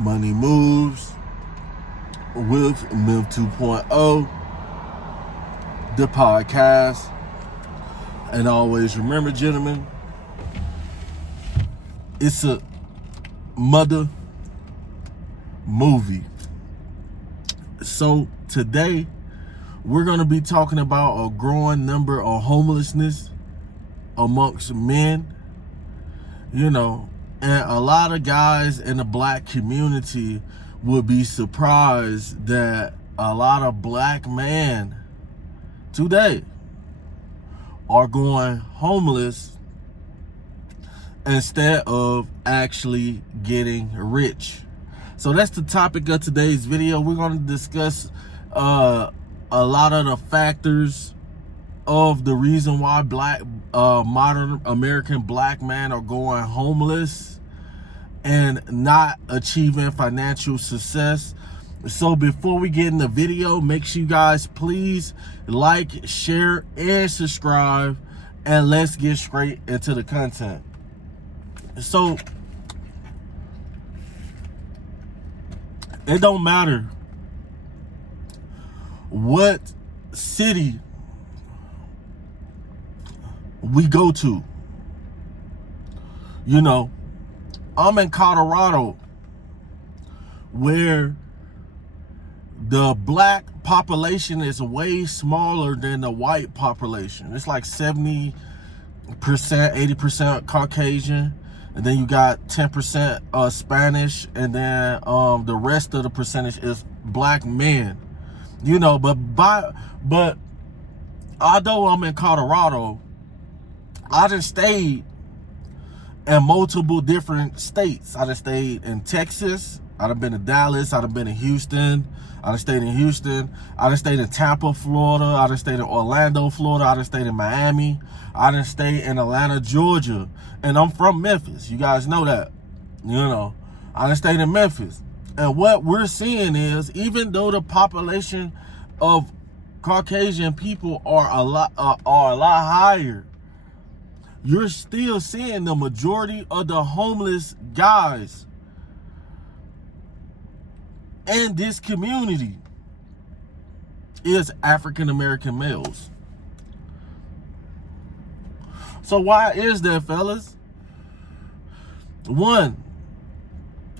Money Moves with Myth 2.0, the podcast. And always remember, gentlemen, it's a mother movie. So today, we're going to be talking about a growing number of homelessness amongst men, and a lot of guys in the black community would be surprised that a lot of black men today are going homeless instead of actually getting rich. So that's the topic of today's video. We're going to discuss a lot of the factors of the reason why modern American black men are going homeless and not achieving financial success. So before we get in the video, make sure you guys please like, share, and subscribe, and let's get straight into the content. So it don't matter what city we go to. I'm in Colorado, where the black population is way smaller than the white population. It's like 70%, 80% Caucasian, and then you got 10% Spanish, and then the rest of the percentage is black men. But although I'm in Colorado, I just stayed in multiple different states. I just stayed in Texas. I done been to Dallas. I done been in Houston. I done stayed in Houston. I done stayed in Tampa, Florida. I done stayed in Orlando, Florida. I done stayed in Miami. I done stayed in Atlanta, Georgia. And I'm from Memphis. You guys know that. I done stayed in Memphis. And what we're seeing is, even though the population of Caucasian people are a lot higher, you're still seeing the majority of the homeless guys in this community is African American males. So why is that, fellas? One,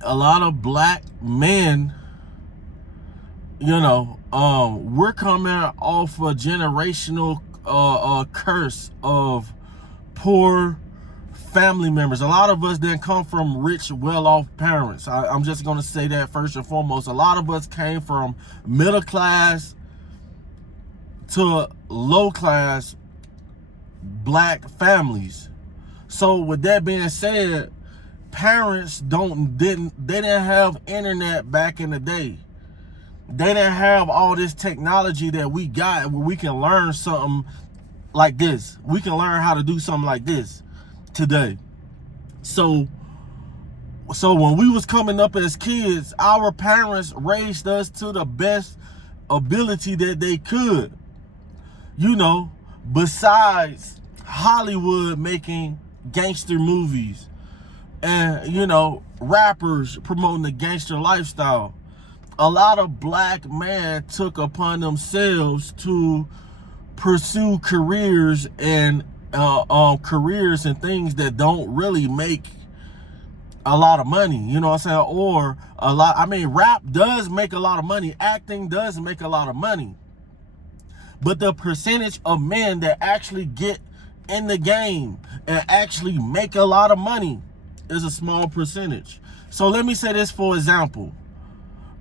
a lot of black men, we're coming off a generational curse of poor family members. A lot of us didn't come from rich, well-off parents. I'm just going to say that first and foremost. A lot of us came from middle class to low class black families. So with that being said, parents didn't have internet back in the day. They didn't have all this technology that we got, where we can learn something like this. We can learn how to do something like this today. So when we was coming up as kids, our parents raised us to the best ability that they could. Besides Hollywood making gangster movies and, rappers promoting the gangster lifestyle, a lot of black men took upon themselves to pursue careers and things that don't really make a lot of money, or rap does make a lot of money, acting does make a lot of money, but the percentage of men that actually get in the game and actually make a lot of money is a small percentage. So let me say this for example.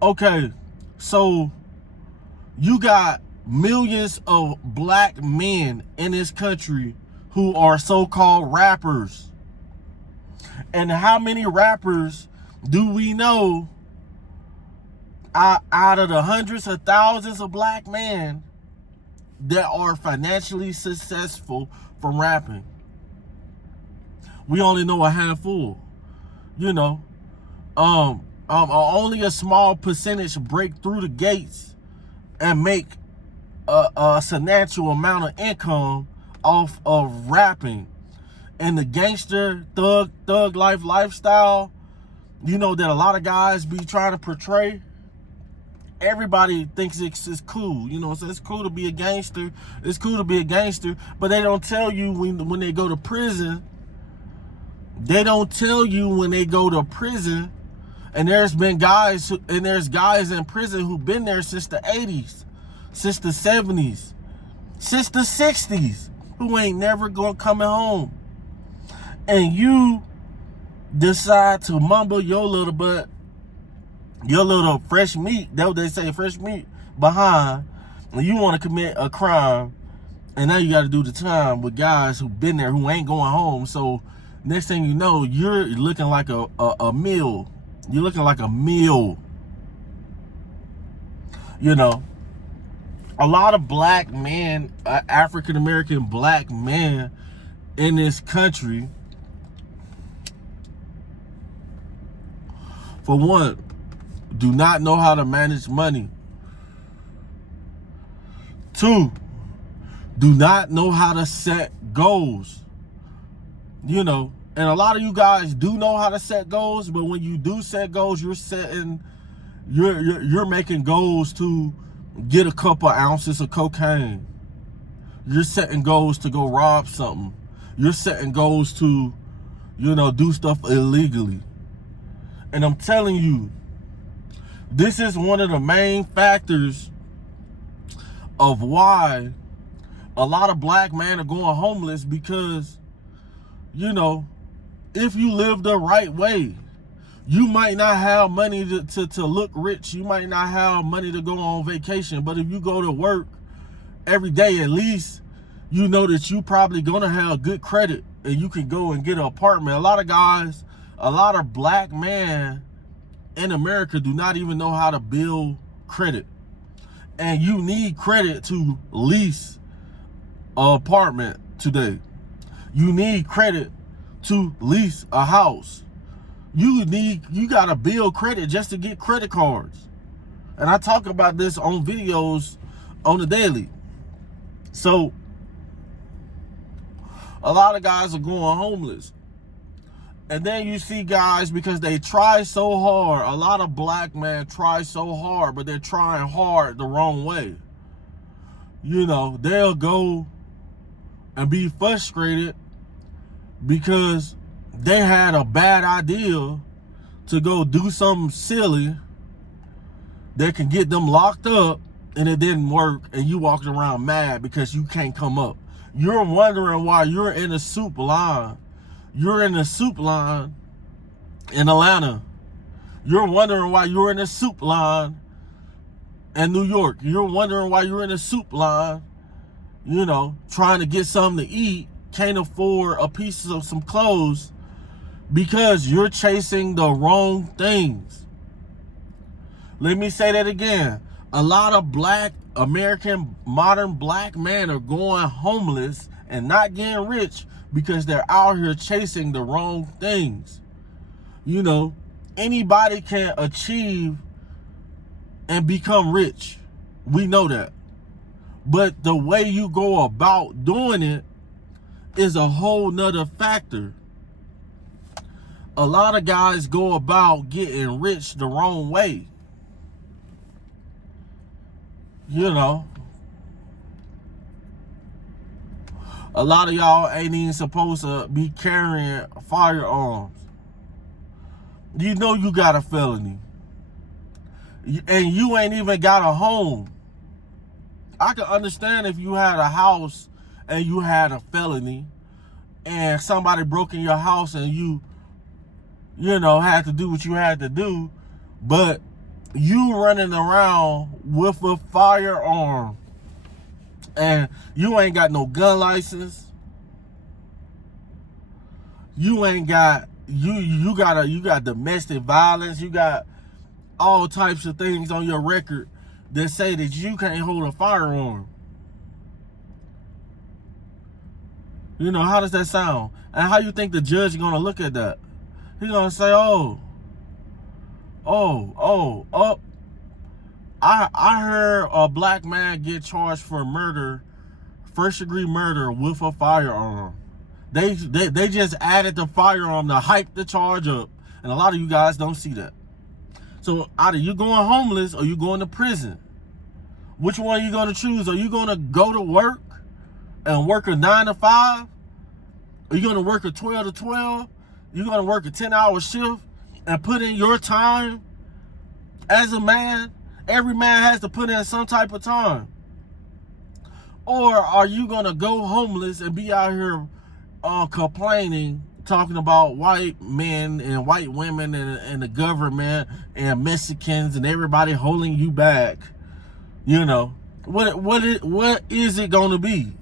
Okay, so you got millions of black men in this country who are so-called rappers. And how many rappers do we know out of the hundreds of thousands of black men that are financially successful from rapping? We only know a handful. Only a small percentage break through the gates and make a substantial amount of income off of rapping. And the gangster thug life lifestyle, you know, that a lot of guys be trying to portray. Everybody thinks it's cool, you know, so it's cool to be a gangster. It's cool to be a gangster, but they don't tell you when they go to prison. They don't tell you when they go to prison. And there's guys in prison who've been there since the 80s, since the 70s, since the 60s, who ain't never coming home. And you decide to mumble your little butt, your little fresh meat, that's what they say, fresh meat, behind, and you want to commit a crime, and now you got to do the time with guys who've been there who ain't going home. So next thing you know, you're looking like a meal. You're looking like a meal. You know, a lot of black men, African-American black men in this country, for one, do not know how to manage money. 2, do not know how to set goals. You know, and a lot of you guys do know how to set goals, but when you do set goals, you're making goals to get a couple ounces of cocaine. You're setting goals to go rob something. You're setting goals to, you know, do stuff illegally. And I'm telling you, this is one of the main factors of why a lot of black men are going homeless, because, you know, if you live the right way, you might not have money to look rich. You might not have money to go on vacation. But if you go to work every day, at least you know that you probably going to have good credit and you can go and get an apartment. A lot of black men in America do not even know how to build credit. And you need credit to lease an apartment today. You need credit to lease a house. You gotta build credit just to get credit cards. And I talk about this on videos on the daily. So a lot of guys are going homeless. And then you see guys, because they try so hard, a lot of black men try so hard, but they're trying hard the wrong way. You know, they'll go and be frustrated because they had a bad idea to go do something silly that can get them locked up, and it didn't work, and you walked around mad because you can't come up. You're wondering why you're in a soup line. You're in a soup line in Atlanta. You're wondering why you're in a soup line in New York. You're wondering why you're in a soup line, you know, trying to get something to eat, can't afford a piece of some clothes, because you're chasing the wrong things. Let me say that again. A lot of black American modern black men are going homeless and not getting rich because they're out here chasing the wrong things. You know, anybody can achieve and become rich. We know that. But the way you go about doing it is a whole nother factor. A lot of guys go about getting rich the wrong way. You know, a lot of y'all ain't even supposed to be carrying firearms. You know you got a felony. And you ain't even got a home. I can understand if you had a house and you had a felony and somebody broke in your house and you know, had to do what you had to do, but you running around with a firearm and you ain't got no gun license. You ain't got, you got domestic violence. You got all types of things on your record that say that you can't hold a firearm. You know, how does that sound? And how you think the judge is going to look at that? He's going to say, I heard a black man get charged for murder, first-degree murder with a firearm. They just added the firearm to hype the charge up. And a lot of you guys don't see that. So either you going homeless or you going to prison. Which one are you going to choose? Are you going to go to work and work a 9 to 5? Are you going to work a 12 to 12? You're going to work a 10-hour shift and put in your time? As a man, every man has to put in some type of time. Or are you going to go homeless and be out here complaining, talking about white men and white women and the government and Mexicans and everybody holding you back? You know, what is it going to be?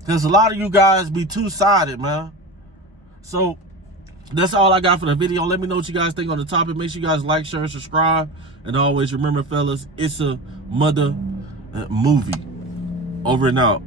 Because a lot of you guys be two-sided, man. So that's all I got for the video. Let me know what you guys think on the topic. Make sure you guys like, share, and subscribe. And always remember, fellas, it's a mother movie. Over and out.